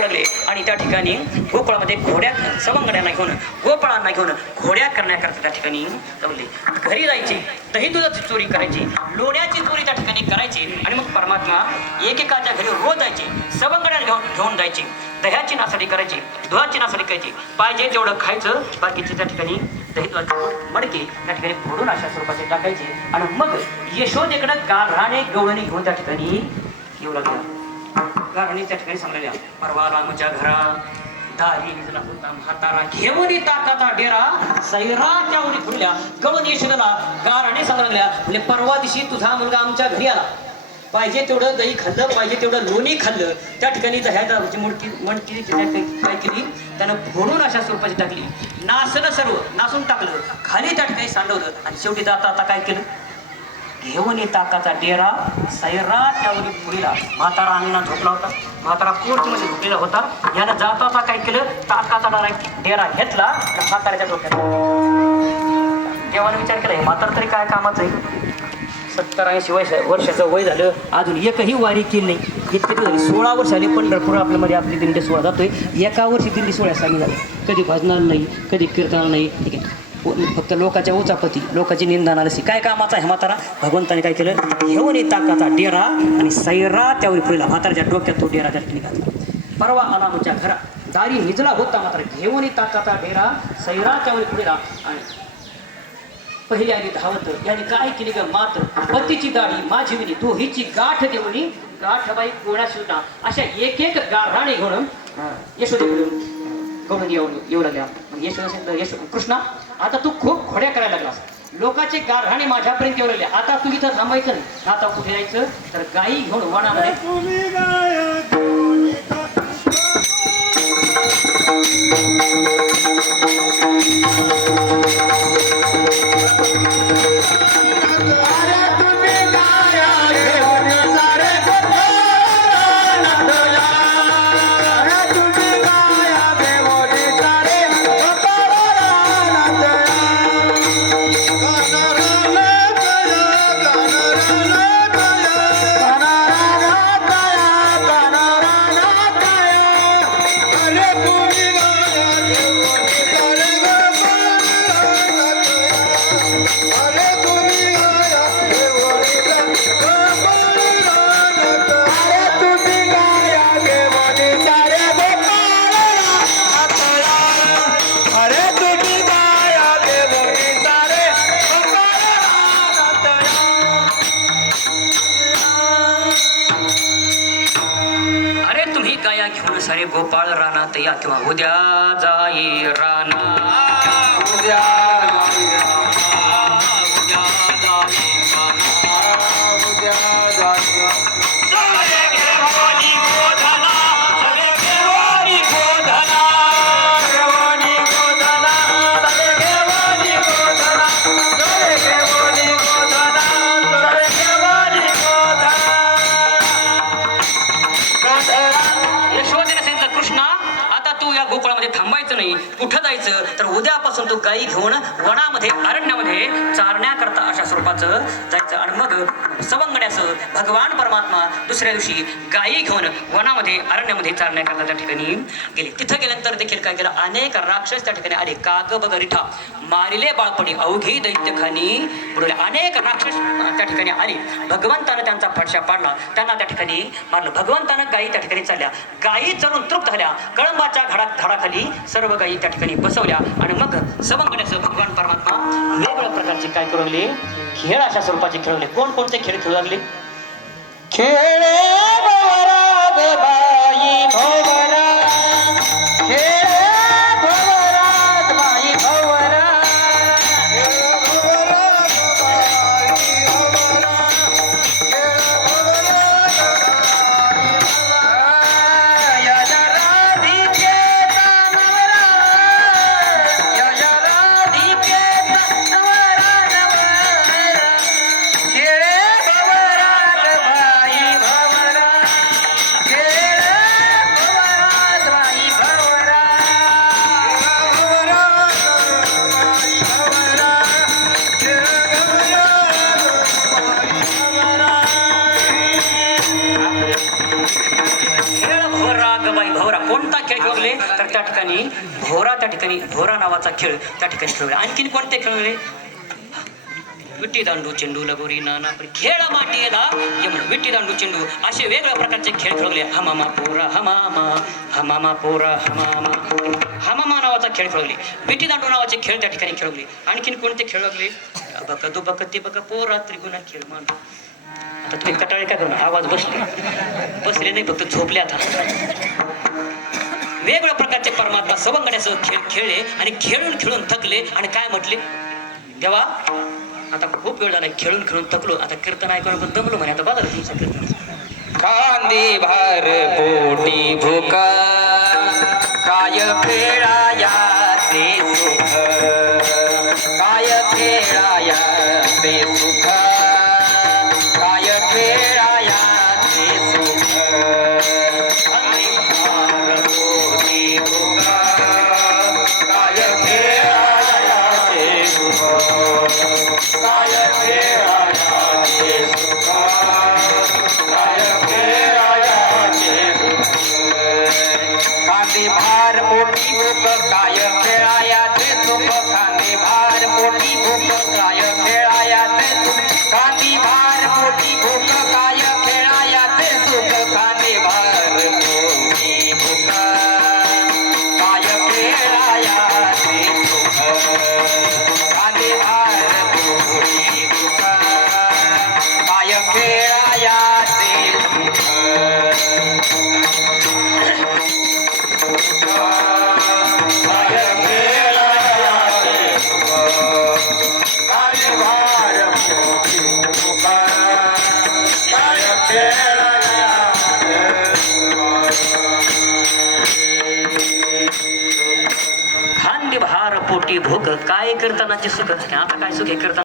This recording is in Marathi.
लागू लागले आणि त्या ठिकाणी गोकुळामध्ये घोड्या सवंगड्यांना घेऊन गोपाळांना घेऊन घोड्या करण्याकरता त्या ठिकाणी जमले. घरी जायचे, दही दुधाची चोरी करायची, लोण्याची चोरी त्या ठिकाणी करायची आणि मग परमात्मा एकेकाच्या घरी रोज जायचे, सवंगड्या घेऊन जायचे, दह्याची नासाडी करायची, दुधाची नासाडी करायची, पाहिजे तेवढं खायचं, बाकीचे त्या ठिकाणी दही दुधाचे मडके त्या ठिकाणी फोडून अशा स्वरूपाचे टाकायचे आणि मग यशोदेकडं गारहाणे गवळणी घेऊन त्या ठिकाणी येऊ लागला. गारहाणे त्या ठिकाणी सांगलेल्या परवा रामच्या घरा दारी निजला होता म्हातारा घेऊन ताकाचा डेरा सैराच्या उडी फुडल्या गवळण यशोदेला गारहाणे सांगलेल्या म्हणजे परवा दिवशी तुझा मुलगा आमच्या घरी आला, पाहिजे तेवढं दही खाल्लं, पाहिजे तेवढं लोणी खाल्लं, त्या ठिकाणी दह्याची मणकी काय केली त्यानं फोडून अशा स्वरूपाची टाकली, नासलं सर्व नासून टाकलं, खाली त्या ठिकाणी सांडवलं आणि शेवटी जाता आता काय केलं, घेऊन ताकाचा डेरा सैराच्यावरी पुढीला म्हातारा अंगणात झोपला होता, म्हातारा कोर्टमध्ये झोपलेला होता, यानं जाता आता काय केलं, ताकाचा डेरा घेतला आणि म्हाताऱ्याच्या डोक्यात. देवानं विचार केला हे म्हातारा तरी काय कामाचं आहे, 70-80 वर्षाचं वय झालं, अजून एकही वारी केली नाही, इतके झाली 16 वर्ष आली पंढरपूर आपल्यामध्ये आपली दिंडी सोहळा जातोय, एका वर्षी दिंडी सोहळ्या सामील झाली, कधी भजनाला नाही, कधी कीर्तनाला नाही, ठीक आहे, फक्त लोकाच्या उचापती, लोकांची निंदा नसती, काय कामाचा आहे म्हातारा. भगवंताने काय केलं, घेऊन ताकाचा डेरा आणि सैरा त्यावर पुढला म्हाताऱ्याच्या डोक्यात तो डेरा त्या ठिकाणी घातला. परवा आला आमच्या घरा दारी निजला होता मात्र घेऊन ताकाचा डेरा सैरा त्यावर पुढला आणि पहिली आली धावत याने काय केली ग मात्र पतीची दाढी माझी विनी दोहीची गाठ देऊनी गाठबाई कोणा सुद्धा अशा एक एक गारहाणे घेऊन यशोदेकडे घेऊन येऊ लागल्या. यशोदा कृष्णा आता तू खूप घोड्या करायला लागलास, लोकांचे गारहाणे माझ्यापर्यंत येऊ लागले, आता तू इथं थांबायचं नाही, आता कुठे जायचं तर गायी घेऊन वनामध्ये सारे गोपाळ रानात या किंवा उद्या जाई राना उद्या कुठं जायचं तर उद्यापासून तो गायी घेऊन वनामध्ये अरण्यामध्ये चारण्याकरता अशा स्वरूपाचं जायचं आणि मग सवंगड्याचं भगवान परमात्मा दुसऱ्या दिवशी गायी घेऊन वनामध्ये अरण्यामध्ये चारण्याकरता त्या ठिकाणी गेले. तिथं गेल्यानंतर देखील काय केलं, अनेक राक्षस त्या ठिकाणी आले, काग बग रिठा मारिले बाळपणी अवघी दैत्यखानी बुडवले, अनेक राक्षस त्या ठिकाणी आले, भगवंतानं त्यांचा फडशा पाडला, त्यांना त्या ठिकाणी मारलं. भगवंतानं गायी त्या ठिकाणी चालल्या, गायी चरून तृप्त झाल्या, कळंबाच्या झाडाखाली सर्व गायी त्या ठिकाणी बसवल्या आणि मग सवंगड्याचं भगवान परमात्मा वेगवेगळ्या प्रकारचे काय करू लागले, खेळ अशा स्वरूपाचे खेळवले. कोणकोणते खेळ खेळू लागले, खेळ खेळ थकले तर त्या ठिकाणी भोरा नावाचा खेळ त्या ठिकाणी खेळले. आणखीन कोणते खेळले? विट्टी दांडू, चेंडू, लगोरी, नाना खेळ मांडीला यमन, विट्टी दांडू, चेंडू असे वेगवेगळ्या प्रकारचे खेळ खेळले. हमामा पोरा हमामा, हमामा पोरा हमामा, हमामा नावाचा खेळ खेळले. विट्टी दांडू नावाचे खेळ त्या ठिकाणी खेळले. आणखीन कोणते खेळ लागले? बका दु बका ते बका पोरा त्रिगुणा खेळ मांडू. आता तुम्ही कटाळे काय करू? आवाज बसले नाही, फक्त झोपले. आता वेगवेगळ्या प्रकारचे परमात्मा सवंगड्यासह खेळ खेळले आणि खेळून थकले आणि काय म्हटले? देवा आता खूप वेळ झाला, खेळून थकलो, आता कीर्तन ऐकून आपण दमलो म्हणे, आता बघा तुमचं कीर्तन. कांदे भर पोटी भुका काय खेळाया ते सुख, काय खेळाया ते सुख, काय खेळाया ते सुख. कांदे भर पोटी भुका काय खेळाया ते सुख, काय खेळाया ते सुख, कांदे भार पोटी भूक काय खेळाया ते सुख, कांदे भार पोटी भूक काय खेळाया ते सुख, कांदे भार पोटी भूक काय खेळाया ते सुख, कांदे भार पोटी भूक काय खेळाया ते सुख, कांदे भार पोटी भूक काय खेळाया ते सुख. खांदे भार पोटी भूक काय कीर्तनाचे सुख. आता काय सुख आहे कीर्तन?